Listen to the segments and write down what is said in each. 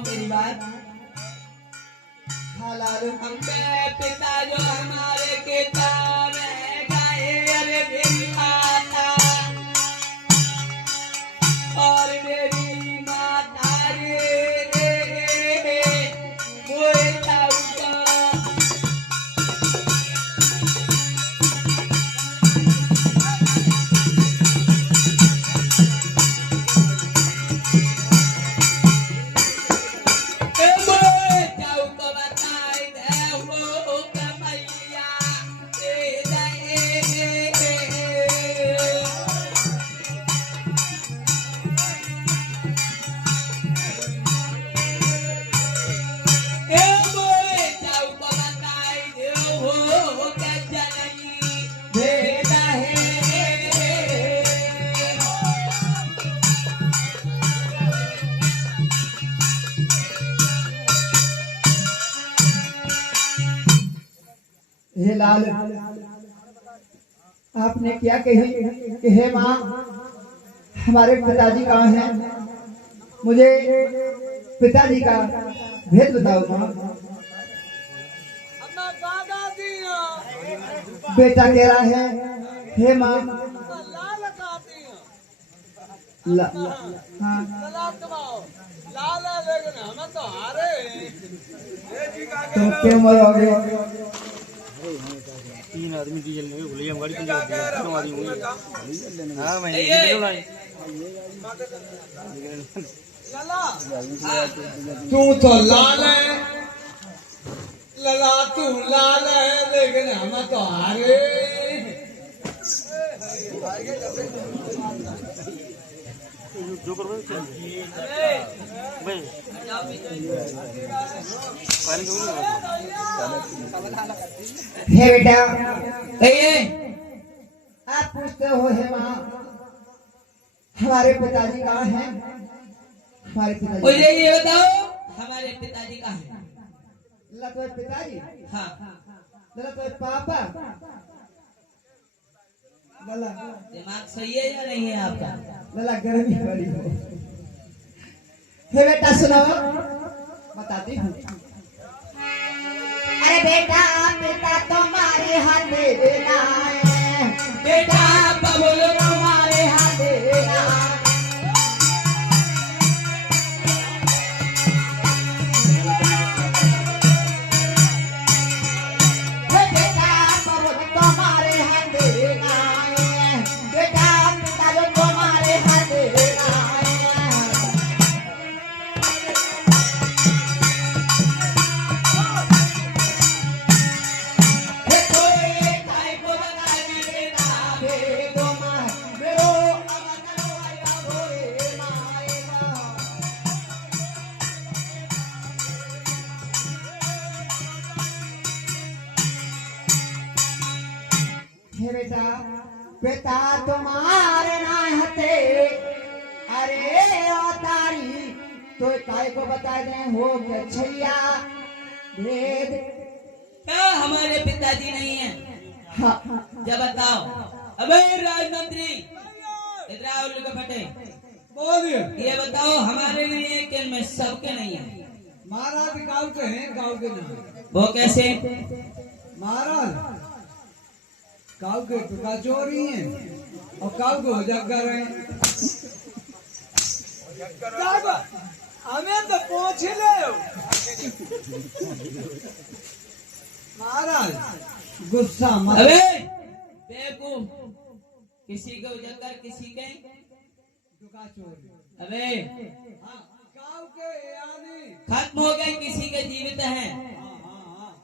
मेरी बात। हाँ लालू, हम पिता जो हमारे किताब में गाए अरे मेरी माता और मेरी माता रे वो हे लाल, आपने क्या कही कि हे माँ हमारे पिताजी कहाँ हैं? मुझे पिताजी का भेद बताओ माँ। बेटा कह रहा है हे माँ हाँ तुम क्यों मरोगे? तीन आदमी डीजल में भूल गए, गाड़ी क्यों आदमी हुई? हाँ मैं तू तो लाल है लला, तू लाल है लेकिन हम तो हारे। जो करो हे बेटा, आप पूछते हो हे माँ हमारे पिताजी कहाँ हैं? हमारे पिताजी मुझे ये बताओ हमारे पिताजी कहाँ हैं? लतो पिताजी, हाँ लतो पापा, लला दिमाग सही है या नहीं है आपका? लला गर्मी बड़ी हो। हे बेटा सुनो, बताती हूँ। अरे बेटा पिता तुम्हारे हाथ देना है, बेटा बबुल तुम्हारे हाथ देना। बेटा बबुल तुम्हारे हाथ देना है, बेटा पिता जो तुम्हारे हाथ देना है। हे बेटा पिता तुम्हारे नाते, अरे ओ तारी तो काय को बता दे हो के छैया भेद। क्या हमारे पिताजी नहीं है? हाँ जब बताओ। अबे राजमंत्री इधर आओ, उल्लू के फटे बोलिए ये बताओ हमारे नहीं है कि मैं सबके नहीं है? महाराज गाँव के हैं, गाँव के नहीं। वो कैसे? महाराज गाँव के पिता चोरी हैं और गाँव के उजागर हैं। हमें तो पूछ ले महाराज, गुस्सा मत। अबे बेवकूफ, किसी के उजागर किसी के दुका चोरी। अबे हाँ, गाँव के यानी खत्म हो गए, किसी के जीवित हैं।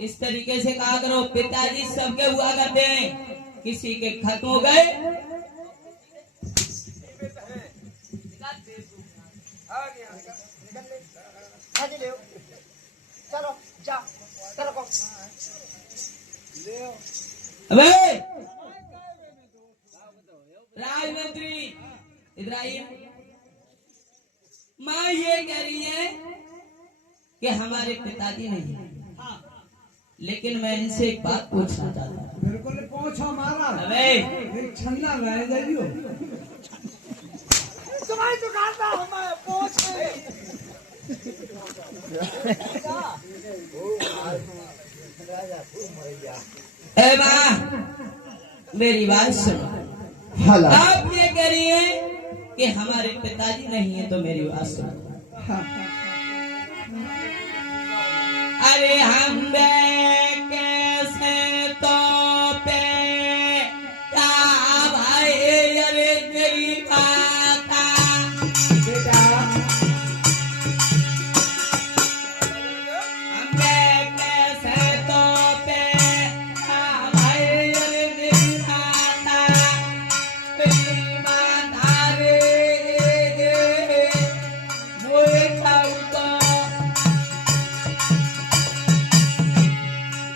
इस तरीके से कहा करो पिताजी सबके हुआ करते हैं, किसी के खत्म हो गए। चलो जा चलो। अबे राजमंत्री इधर आइए। माँ ये कह रही है कि हमारे पिताजी नहीं है, लेकिन मैं इनसे एक बात पूछना चाहता हूँ। बिल्कुल पूछो महाराज। अबे छन्ना रह जाइयो तुम्हारी दुकान पर हमें पूछ ए माँ मेरी बात सुनो। हाला आप ये कह रही हैं कि हमारे पिताजी नहीं है, तो मेरी बात सुनो। हाँ अरे हम कैसे तो पे क्या भाई, अरे मेरी माता बेटा हम कैसे तो पे क्या भाई, अरे मेरी माता रे मोए खाऊ तो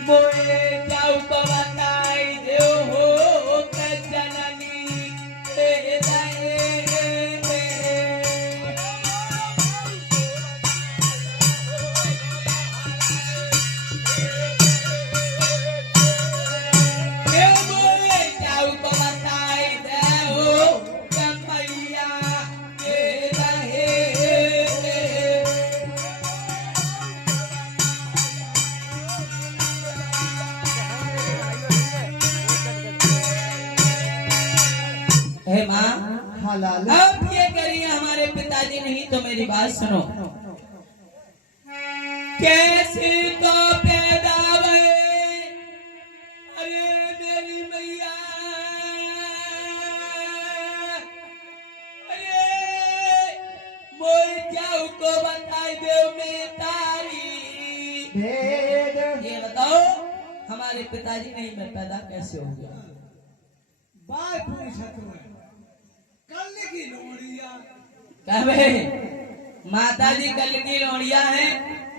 मोए जाऊ तो बताई दे हो के जननी ए दाए। ए मोए जाऊ तो बताई दे हो के मैया ए दाए। हे माँ हाँ लाल आप ये करिए हमारे पिताजी नहीं, तो मेरी बात सुनो। कैसे तो पैदा हुए, अरे मेरी मैया, अरे मोर जाऊ को बताई दे मैं तारी। भेद ये बताओ हमारे पिताजी नहीं, मैं पैदा कैसे हो गया? बाय पूछा तुम्हें कल की लोड़िया कहे माता जी कल की लोड़िया है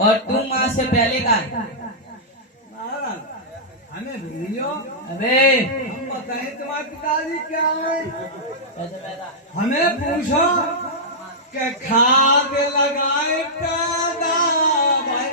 और तू माँ से पहले का है। महाराज हमें भूलियो, अबे हम बताएं तुम्हारे पिताजी क्या है। कैसे पैदा? हमें पूछो कि खाद लगाए पैदा भाई।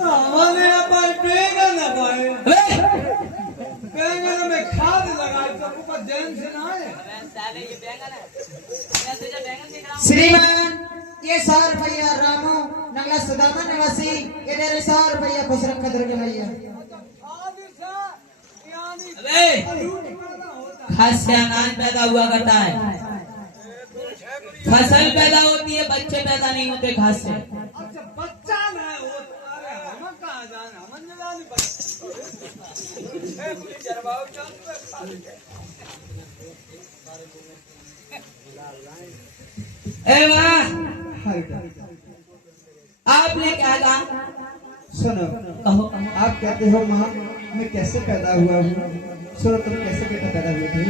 हमारे यहाँ पर बैंगन है भाई, अबे बैंगन में खाद लगाए तो ऊपर जैन से ना है। श्रीमान ये 100 रुपया रामू नगला सुदामा निवासी ये तेरे 100 रुपया खुश रखा दुर्गे मैया। अबे खाद से अनाज पैदा हुआ करता है, फसल पैदा होती है, बच्चे पैदा नहीं होते खाद से। अच्छा बच्चा ना हो, अरे हम कहाँ जाने, हम न जाने ए माँ हाँ बेटा आपने क्या कहा? सुनो कहो। आप कहते हो माँ मैं कैसे पैदा हुआ हूँ। सुनो तुम कैसे बेटा पैदा हुए थे।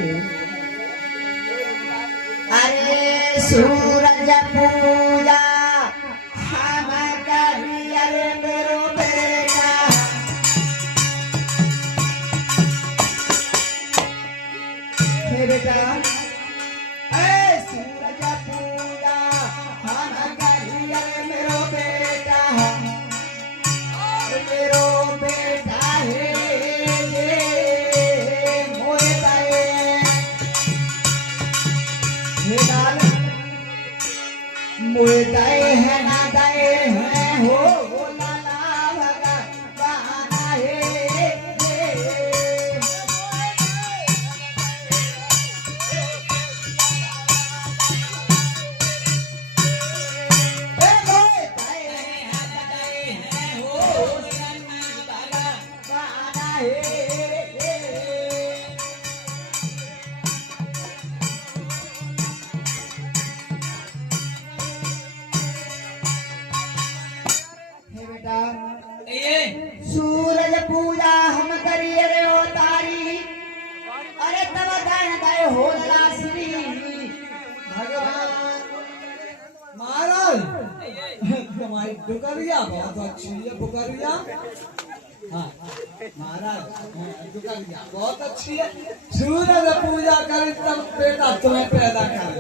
अरे सूरज पूजा हम करियर मेरो बेटा। हे बेटा ए सूरज पूजा हम करियर मेरो बेटा। मेरो बेटा है ये मोए दाए हे लाल मोए दाए है ना दाए है हो लाला भगवान है मोए दाए है हो भगवान है। हे बेटा ये सूरज पूजा हम करिए रे ओ तारी। अरे तब दान दाए हो श्री भगवान। महाराज तुम्हारी डुगरिया बहुत अच्छी है, बुगरिया। हाँ महाराज डुगरिया बहुत अच्छी है। सूरज पूजा करें तब बेटा तुम्हें पैदा कर